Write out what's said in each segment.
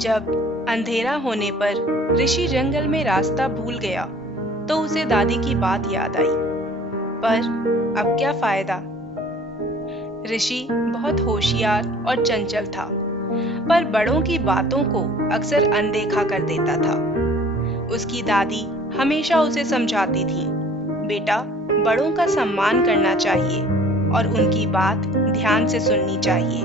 जब अंधेरा होने पर ऋषि जंगल में रास्ता भूल गया तो उसे दादी की बात याद आई। पर अब क्या फायदा। ऋषि बहुत होशियार और चंचल था, पर बड़ों की बातों को अक्सर अनदेखा कर देता था। उसकी दादी हमेशा उसे समझाती थी, बेटा, बड़ों का सम्मान करना चाहिए और उनकी बात ध्यान से सुननी चाहिए।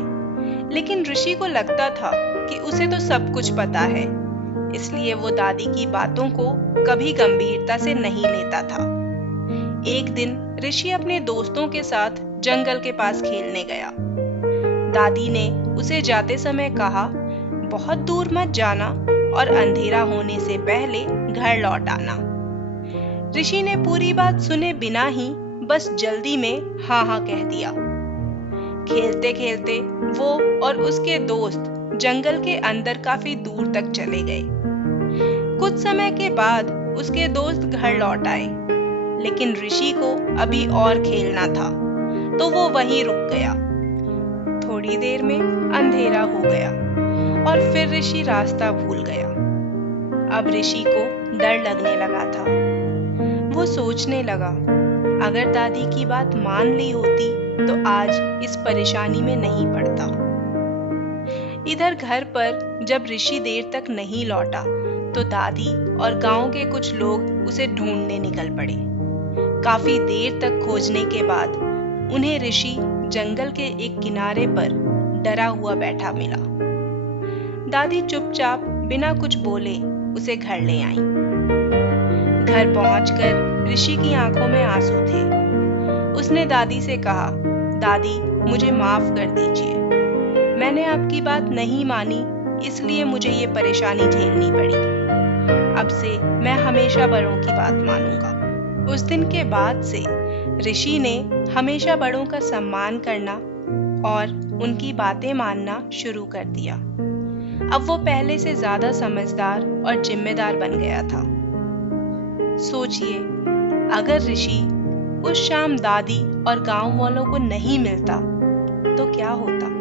लेकिन ऋषि को लगता था कि उसे तो सब कुछ पता है, इसलिए वो दादी की बातों को कभी गंभीरता से नहीं लेता था। एक दिन ऋषि अपने दोस्तों के साथ जंगल के पास खेलने गया। दादी ने उसे जाते समय कहा, बहुत दूर मत जाना और अंधेरा होने से पहले घर लौट आना। ऋषि ने पूरी बात सुने बिना ही बस जल्दी में हाँ हाँ कह दिया। खेलते खेलते वो और उसके दोस्त जंगल के अंदर काफी दूर तक चले गए। कुछ समय के बाद उसके दोस्त घर लौट आए, लेकिन ऋषि को अभी और खेलना था, तो वो वहीं रुक गया। थोड़ी देर में अंधेरा हो गया और फिर ऋषि रास्ता भूल गया। अब ऋषि को डर लगने लगा था। वो सोचने लगा, अगर दादी की बात मान ली होती तो आज इस परेशानी में नहीं पड़ता। इधर घर पर जब ऋषि देर तक नहीं लौटा तो दादी और गांव के कुछ लोग उसे ढूंढने निकल पड़े। काफी देर तक खोजने के बाद उन्हें ऋषि जंगल के एक किनारे पर डरा हुआ बैठा मिला। दादी चुपचाप बिना कुछ बोले उसे घर ले आई। घर पहुंचकर ऋषि की आंखों में आंसू थे। उसने दादी से कहा, दादी, मुझे माफ कर दीजिए। मैंने आपकी बात नहीं मानी, इसलिए मुझे ये परेशानी झेलनी पड़ी। अब से मैं हमेशा बड़ों की बात मानूंगा। उस दिन के बाद से ऋषि ने हमेशा बड़ों का सम्मान करना और उनकी बातें मानना शुरू कर दिया। अब वो पहले से ज्यादा समझदार और जिम्मेदार बन गया था। सोचिए, अगर ऋषि उस शाम दादी और गांव वालों को नहीं मिलता तो क्या होता।